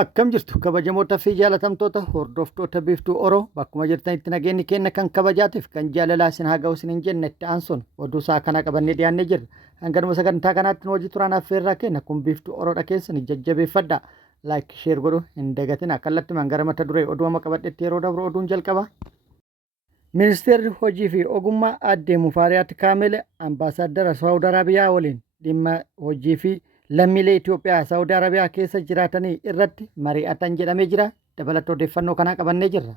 Akkam jirtu kabajamoota fi jaalatamtoota hordoftoota biiftuu Oroo bakkuma jirtanitti nageenyi keenya kan kabajaatiif kan jaalalaa isin haa ga'u isin hin jenne itti aansuun oduu isaa kana qabannee dhiyaannee jirra. Hanganuma sagantaa kanaatti nu hojii turaan affeerraa keenya kun biiftuu Oroodha keessan jajjabeeffadha. Laayik sheer godhu hin dagatina kallattimaan gara mata duree oduu amma qabadhetti yeroo dabru oduun jalqaba. Ministeerri hojii fi ogummaa aadde Mufaariyaat Kaamil ambaasaaddara Saawud Arabiyaa waliin dhimma hojii fi lammiilee Itoophiyaa Saawud Arabiyaa keessa jiraatanii irratti mari'atan jedhamee jira. Dabalata odeeffannoo kanaa qabannee jirra.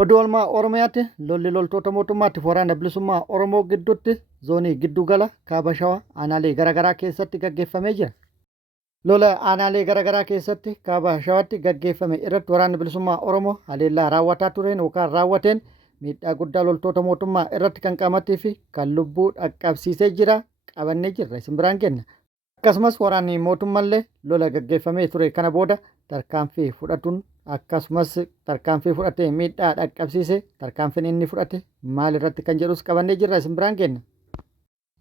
Oduu oolmaa Oromiyaatti lolli loltoota mootummaatti waraana bilisummaa Oromoo gidduutti zoonii giddugala kaaba shawaa aanaalee garaagaraa keessatti gaggeeffamee jira. Lola aanaalee garaagaraa keessatti kaaba shawaatti gaggeeffame irratti waraanni bilisummaa Oromoo haleellaa raawwataa tureen yookaan raawwateen miidhaa guddaa loltoota mootummaa irratti kan qaamattii fi kan lubbuu dhaqqabsiisee jira. Qabannee jirra isin biraan kenna. Akkasumas waraanni mootummallee lola gaggeeffamee ture kana booda tarkaanfii fudhatuun akkasumas tarkaanfii fudhatee miidhaa dhaqqabsiise tarkaanfiin inni fudhate maal irratti kan jedhus qabannee jirra isin biraan kenna.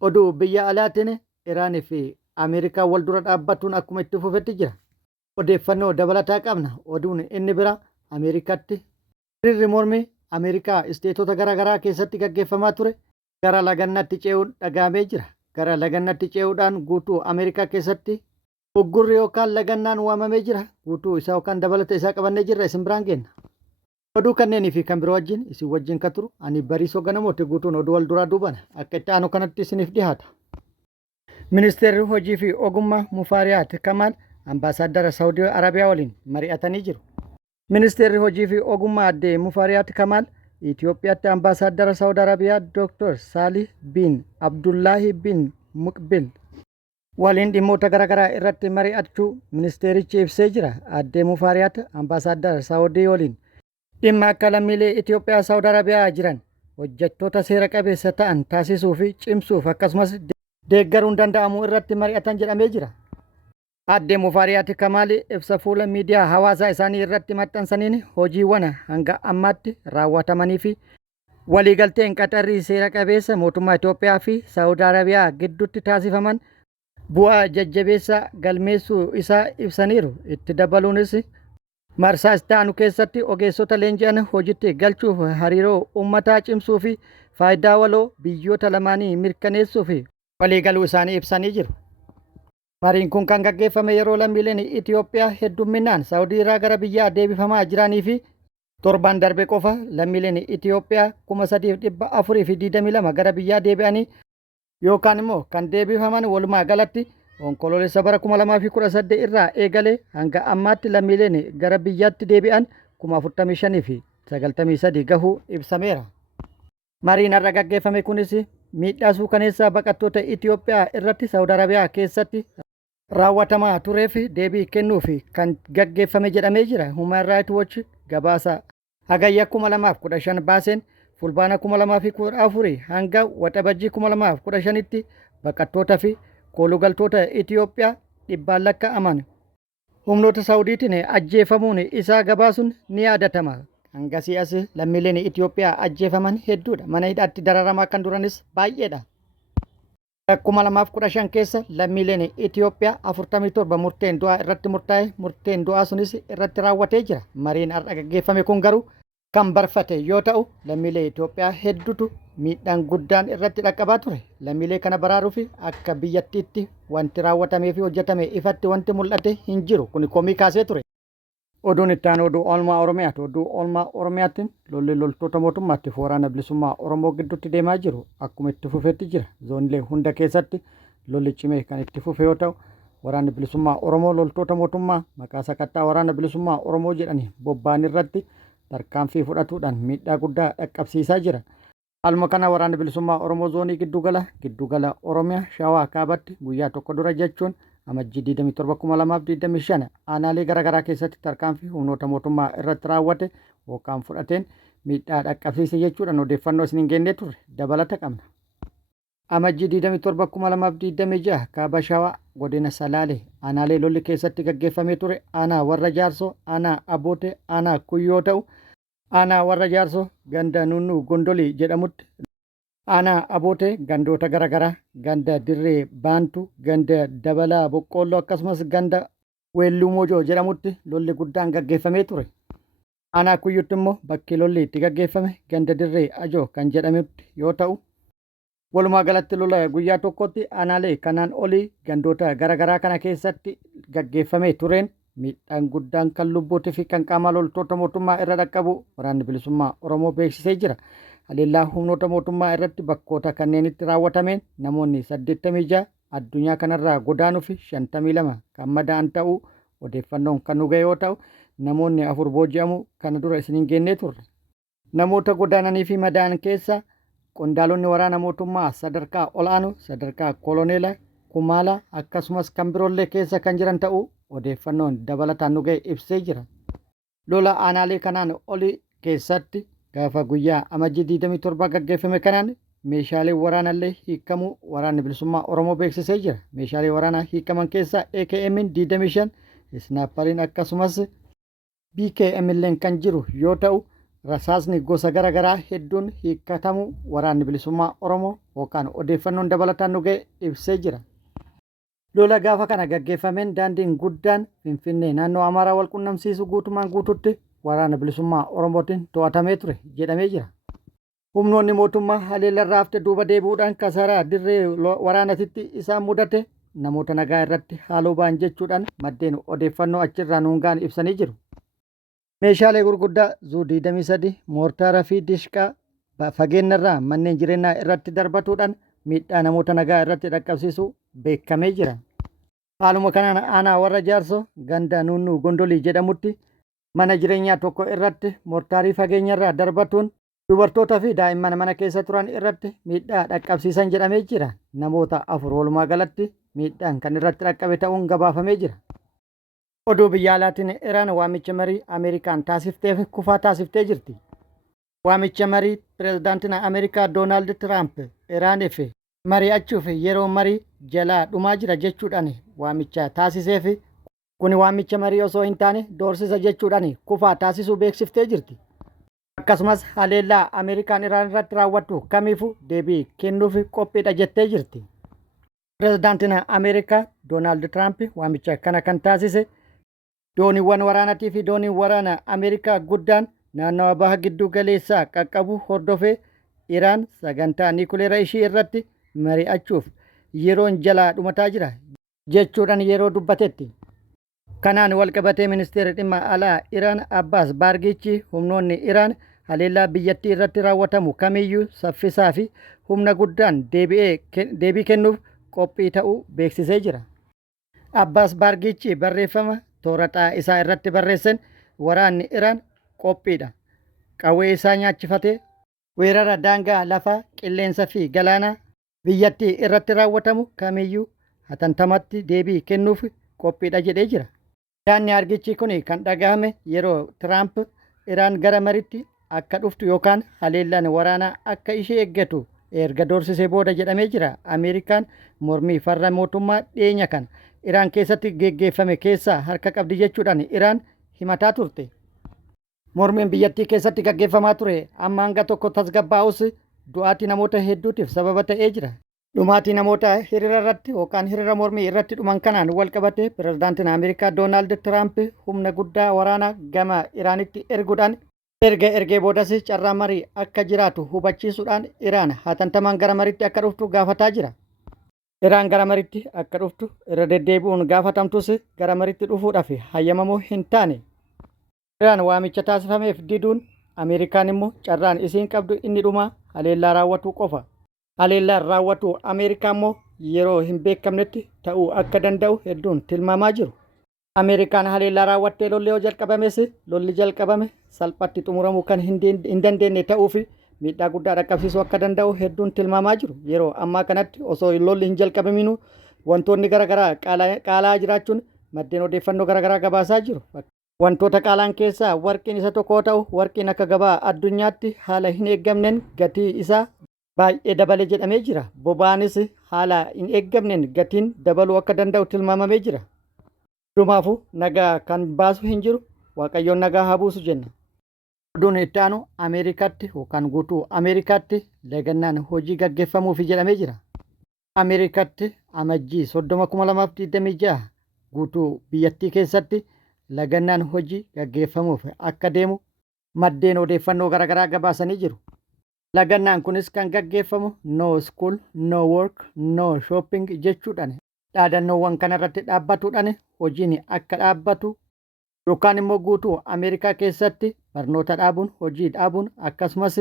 Oduu biyya alaatiin Iraanii fi Ameerikaa wal dura dhaabbatuun akkuma itti fufetti jira. Odeeffannoo dabalataa qabna. Oduun inni bira Ameerikaatti hiriirri mormii Ameerikaa isteetota garaagaraa keessatti gaggeeffamaa ture gara lagannaatti ce'uun dhagahamee jira. Gara lagannatti ce'uudhaan guutuu Ameerikaa keessatti uggurri yookaan lagannaan waamamee jira. Guutuu isaa yookaan dabalata isaa qabannee jirra isin biraan kenna. Oduu kanneenii fi kan biroo wajjin isin wajjin kan turu ani Bariisoo Ganamooti guutuun oduu wal duraa duubana akka itti aanu kanatti isiniif dhiyaata. Ministeerri hojii fi ogummaa Mufaariyaat Kaamaal ambaasaaddara Saawud Arabiyaa waliin mari'atanii jiru. Ministeerri hojii fi ogummaa aadde Mufaariyaat Kaamaal Itoophiyaatti ambaasaaddara Saawud Arabiyaa Dr. Saalih bin Abdullaahi bin Muqbil waliin dhimmoota garaagaraa irratti mari'achuu ministeerichi ibsee jira. Aadde Mufaariyaat ambaasaaddara Saawudii waliin dhimma akka lammiilee Itoophiyaa Saawud Arabiyaa jiran hojjettoota seera qabeessa ta'an taasisuu fi cimsuuf akkasumas deeggaruun danda'amu irratti mari'atan jedhamee jira. Aadde Mufaariyaat Kaamaal ibsa fuula miidiyaa hawaasaa isaanii irratti maxxansaniin hojiiwwan hanga ammaatti raawwatamanii fi waliigalteen qaxarrii seera qabeessa mootummaa Itoophiyaa fi Saawud Arabiyaa gidduutti taasifaman bu'aa jajjabeessa galmeessuu isaa ibsaniiru. Itti dabaluunis marsaa itti aanu keessatti ogeessota leenji'an hojiitti galchuuf hariiroo uummataa cimsuu fi faayidaa waloo biyyoota lamaanii mirkaneessuu fi waliigaluu isaanii ibsanii jiru. Mariin kun kan gaggeeffame yeroo lammiileen Itoophiyaa heddumminaan Saawudii irraa gara biyyaa deebifamaa jiranii fi torban darbe qofa lammiileen Itoophiyaa 3,422 gara biyyaa deebi'anii yookaan immoo kan deebifaman walumaa galatti onkoloolessa bara 2018 irraa eegalee hanga ammaatti lammiileen gara biyyaatti deebi'an 45,093 gahuu ibsameera. Mariin har'a gaggeeffame kunis miidhaa suukaneessaa baqattoota Itoophiyaa irratti Saawud Arabiyaa keessatti raawwatamaa turee fi deebii kennuuf kan gaggeeffame jedhamee jira. Human Rights Watch gabaasa hagayya 2015 baaseen fulbaana 2014 hanga waxabajjii 2015tti baqattoota fi koolugaltoota Itoophiyaa dhibbaan lakkaa'aman humnoota Saawudiitiin ajjeefamuun isaa gabaasuun ni yaadatama. Hangasii as lammiileen Itoophiyaa ajjeefaman hedduudha. Mana hidhaatti dararamaa kan duranis baay'eedha. 2015 keessa lammiileen Itoophiyaa 47 murteen du'aa irratti murtaa'e murteen du'aa sunis irratti raawwatee jira. Mariin har'a gaggeeffame kun garuu kan barfate yoo ta'u lammiilee Itoophiyaa hedduutu miidhaan guddaan irratti dhaqqabaa ture. Lammiilee kana baraaruu fi akka biyyattiitti wanti raawwatamee fi hojjetame ifatti wanti mul'ate hin jiru. Kun komii kaasee ture. Oduun itti aanu oduu oolmaa Oromiyaati. Oduu oolmaa Oromiyaatti lolli loltoota mootummaatti waraana bilisummaa Oromoo gidduutti deemaa jiru akkuma itti fufeetti jira. Zoonilee hunda keessatti lolli cimee kan itti fufe yoo ta'u waraanni bilisummaa Oromoo loltoota mootummaa maqaa sakattaa waraana bilisummaa Oromoo jedhanii bobba'an irratti tarkaanfii fudhatuudhaan miidhaa guddaa dhaqqabsiisaa jira. Haaluma kana waraanni bilisummaa Oromoo zoonii giddugala Oromiyaa Shawaa Kaabatti guyyaa tokko dura jechuun amajjii 27,2025 aanaalee garaagaraa keessatti tarkaanfii humnoota mootummaa irratti raawwate yookaan fudhateen miidhaa dhaqqabsiise jechuudhaan odeeffannoo isin hin geennee turre dabalata qabna. Amajjii 27,2026 kaaba shawaa godina Salaalee aanaalee lolli keessatti gaggeeffamee ture aanaa warra jaarsoo aanaa abootee aanaa kuyyoo ta'u aanaa warra jaarsoo ganda nunnuu gondolii jedhamutti aanaa abootee gandoota garaagaraa ganda dirree baantu ganda dabalaa boqqoolloo akkasumas ganda Weelluu Moojoo jedhamutti lolli guddaan gaggeeffamee ture. Aanaa Kuyyuutti immoo bakki lolli itti gaggeeffame ganda dirree Ajoo kan jedhamutti yoo ta'u, walumaa galatti lola guyyaa tokkotti aanaalee kanaan olii gandoota garaagaraa kana keessatti gaggeeffamee tureen miidhaan guddaan kan lubbuutii fi kan qaama loltoota mootummaa irra dhaqqabu waraanni bilisummaa Oromoo beeksisee jira. Haleellaa humnoota mootummaa irratti bakkoota kanneenitti raawwatameen namoonni 86 addunyaa kanarraa godaanuu fi 52 kan madaa'an ta'uu odeeffannoon kan nu ga'e yoo ta'u, namoonni 4 booji'amu kana dura isin hin geennee turre. Namoota godaananii fi madaa'an keessa qondaalonni waraana mootummaa sadarkaa olaanoo sadarkaa koloneela kumaala akkasumas kan biroollee keessa kan jiran ta'uu odeeffannoon dabalataan nu ga'e ibsee jira. Lola aanaalee kanaan olii keessatti gaafa guyyaa amajjii 27 gaggeeffame kanaan meeshaalee waraanallee hiikamuu waraanni bilisummaa Oromoo beeksisee jira. Meeshaalee waraanaa hiikaman keessaa AKM'n 25, Snaapariin akkasumas BKM illeen kan jiru yoo ta'u, rasaasni gosa garaagaraa hedduun hiikatamuu waraanni bilisummaa Oromoo yookaan odeeffannoon dabalataan nu ga'e ibsee jira. Lola gaafa kana gaggeeffameen daandiin guddaan Finfinnee naannoo Amaaraa wal qunnamsiisu guutumaan guututti waraana bilisummaa Oromootiin to'atamee ture jedhamee jira. Humnoonni mootummaa haleellarraa hafte duuba deebi'uudhaan kasaaraa dirree waraanatitti isaan mudate namoota nagaa irratti haaloo ba'an jechuudhaan maddeen odeeffannoo achirraa nuun ga'an ibsanii jiru. Meeshaalee gurguddaa Zuu-23 moortaaraa fi dishqaa fageenyarraa manneen jireenyaa irratti darbatuudhaan miidhaa namoota nagaa irratti dhaqqabsiisu beekamee jira. Haaluma kanaan aanaa warra Jaarsoo ganda Nunnuu Gondolii jedhamutti mana jireenyaa tokko irratti moortaarii fageenyarraa darbatuun dubartootaa fi daa'imman mana keessa turan irratti miidhaa dhaqqabsiisan jedhamee jira. Namoota 4 walumaa galatti miidhaan kan irratti dhaqqabe ta'uun gabaafamee jira. Oduu biyya alaatiin Iraan waamicha marii Ameerikaan taasifteef kufaa taasiftee jirti. Waamicha marii pirezidaantiin Ameerikaa Doonaald Tiraamp Iraaniif mari'achuuf yeroo marii jalaa dhumaa jira jechuudhaan waamicha taasiseef kun waamicha marii osoo hin taane doorsisa jechuudhaan kufaa taasisuu beeksiftee jirti. Akkasumas haleellaa Ameerikaan Iraan irratti raawwattu kamiifuu deebii kennuuf qophiidha jettee jirti. Pirezidaantiin Ameerikaa Doonaald Tiraamp waamicha kana kan taasise dooniiwwan waraanaatii fi dooniin waraana Ameerikaa guddaan naannawa baha giddu galeessaa qaqqabu hordofee Iraan sagantaa niikuleera ishii irratti mari'achuuf yeroon jalaa dhumataa jira jechuudhaan yeroo dubbatetti. Kanaan walqabatee ministeerri dhimma alaa Iraan Abbaas Baargichi humnoonni Iraan haleellaa biyyattii irratti raawwatamu kamiyyuu saffisaa fi humna guddaan deebii kennuuf qophii ta'uu beeksisee jira. Abbaas Baargichi barreeffama toorataa isaa irratti barreessan waraanni Iraan qophiidha. Qawwee isaa nyaachifatee weerara daangaa lafaa qilleensa fi galaanaa biyyattii irratti raawwatamu kamiyyuu hatantamatti deebii kennuuf qophiidha jedhee jira. Yaadni argichi kun kan dhagahame yeroo Tiraamp Iraan gara mariitti akka dhuftu yookaan haleellaan waraanaa akka ishee eeggatu erga doorsisee booda jedhamee jira. Ameerikaan mormii farra mootummaa dhiyeenya kana Iraan keessatti geggeeffame keessaa harka qabdi jechuudhaan Iraan himataa turte. Mormiin biyyattii keessatti gaggeeffamaa ture amma hanga tokko tasgabbaa'us du'aatii namoota hedduutiif sababa ta'ee jira. Dhumaatii namoota hiriira irratti yookaan hiriira mormii irratti dhuman kanaan walqabate pirezidaantiin Ameerikaa Doonaald Tiraamp humna guddaa waraanaa gama Iraanitti erguudhaan ergee boodas carraa marii akka jiraatu hubachiisuudhaan Iraan hatantamaan gara mariitti akka dhuftu gaafataa jira. Iraan gara mariitti akka dhuftu irra deddeebi'uun gaafatamtus gara mariitti dhufuudhaaf hayyamamoo hin taane. Iraan waamicha taasifameef diduun Ameerikaan immoo carraan isiin qabdu inni dhumaa haleellaa raawwatu qofa. Haleellaan raawwatu Ameerikaa immoo yeroo hin beekamnetti ta'uu akka danda'u hedduun tilmaamaa jiru. Ameerikaan haleellaa raawwattee lolli yoo jalqabames lolli jalqabame salphatti xumuramuu kan hin dandeenye ta'uu fi miidhaa guddaa dhaqqabsiisuu akka danda'u hedduun tilmaamaa jiru. Yeroo ammaa kanatti osoo lolli hin jalqabaminuu wantoonni garaagaraa qaala'aa jiraachuun maddeen odeeffannoo garaagaraa gabaasaa jiru. Wantoota qaala'an keessaa warqiin isa tokko ta'u warqiin akka gabaa addunyaatti haala hin eeggamneen gatii isaa baay'ee dabale jedhamee jira. Boba'aanis haala hin eeggamneen gatiin dabaluu akka danda'u tilmaamamee jira. Dhumaafuu nagaa kan baasu hin jiru Waaqayyoon nagaa haa buusu jenna. Oduun itti aanu Ameerikaatti yookaan guutuu Ameerikaatti lagannaan hojii gaggeeffamuuf jedhamee jira. Ameerikaatti amajjii 30,2026 guutuu biyyattii keessatti lagannaan hojii gaggeeffamuuf akka deemu maddeen odeeffannoo garaagaraa gabaasanii jiru. Lagannaan kunis kan gaggeeffamu no school, no work, no shopping jechuudhaan dhaadannoowwan kanarratti dhaabbatuudhaan hojiin akka dhaabbatu yookaan immoo guutuu Ameerikaa keessatti barnoota dhaabuun, hojii dhaabuun akkasumas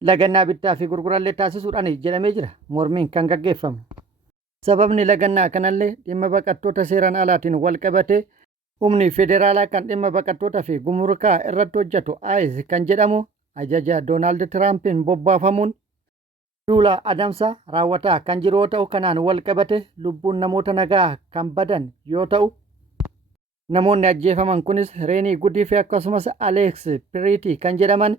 lagannaa bittaa fi gurgurallee taasisuudhaan jedhamee jira mormiin kan gaggeeffamu. Sababni lagannaa kanallee dhimma baqattoota seeraan alaatiin wal qabatee humni federaalaa kan dhimma baqattootaa fi gumrukaa irratti hojjetu ICE kan jedhamu ajaja Doonaald Tiraampiin bobbaafamuun duula adamsaa raawwataa kan jiru yoo ta'u, kanaan wal qabate lubbuun namoota nagaa kan badan yoo ta'u, namoonni ajjeefaman kunis Reenii Gudii fi akkasumas Aleeks Piriitii kan jedhaman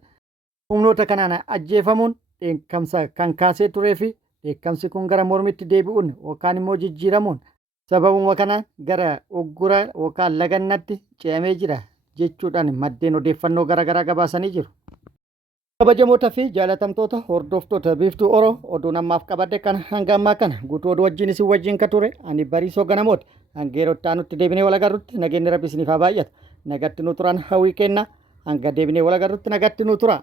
humnoota kanaan ajjeefamuun dheekkamsa kan kaasee turee fi dheekkamsi kun gara mormitti deebi'uun yookaan immoo jijjiiramuun sababuma kanaan gara uggura yookaan lagannatti ce'amee jira jechuudhaan maddeen odeeffannoo garaagaraa gabaasanii jiru. Kabajamoota fi jaalatamtoota hordoftoota biiftuu Oroo oduun ammaaf qabadde kan hanga ammaa kana guutuu oduu wajjin isin wajjin ka ture ani Bariisoo Ganamooti. Hanga yeroo itti aanutti deebinee wal agarrutti nageenyi Rabbi isiniif haa baay'atu. Nagatti nu turan hawwii kenna. Hanga deebinee wal agarrutti nagatti nu tura.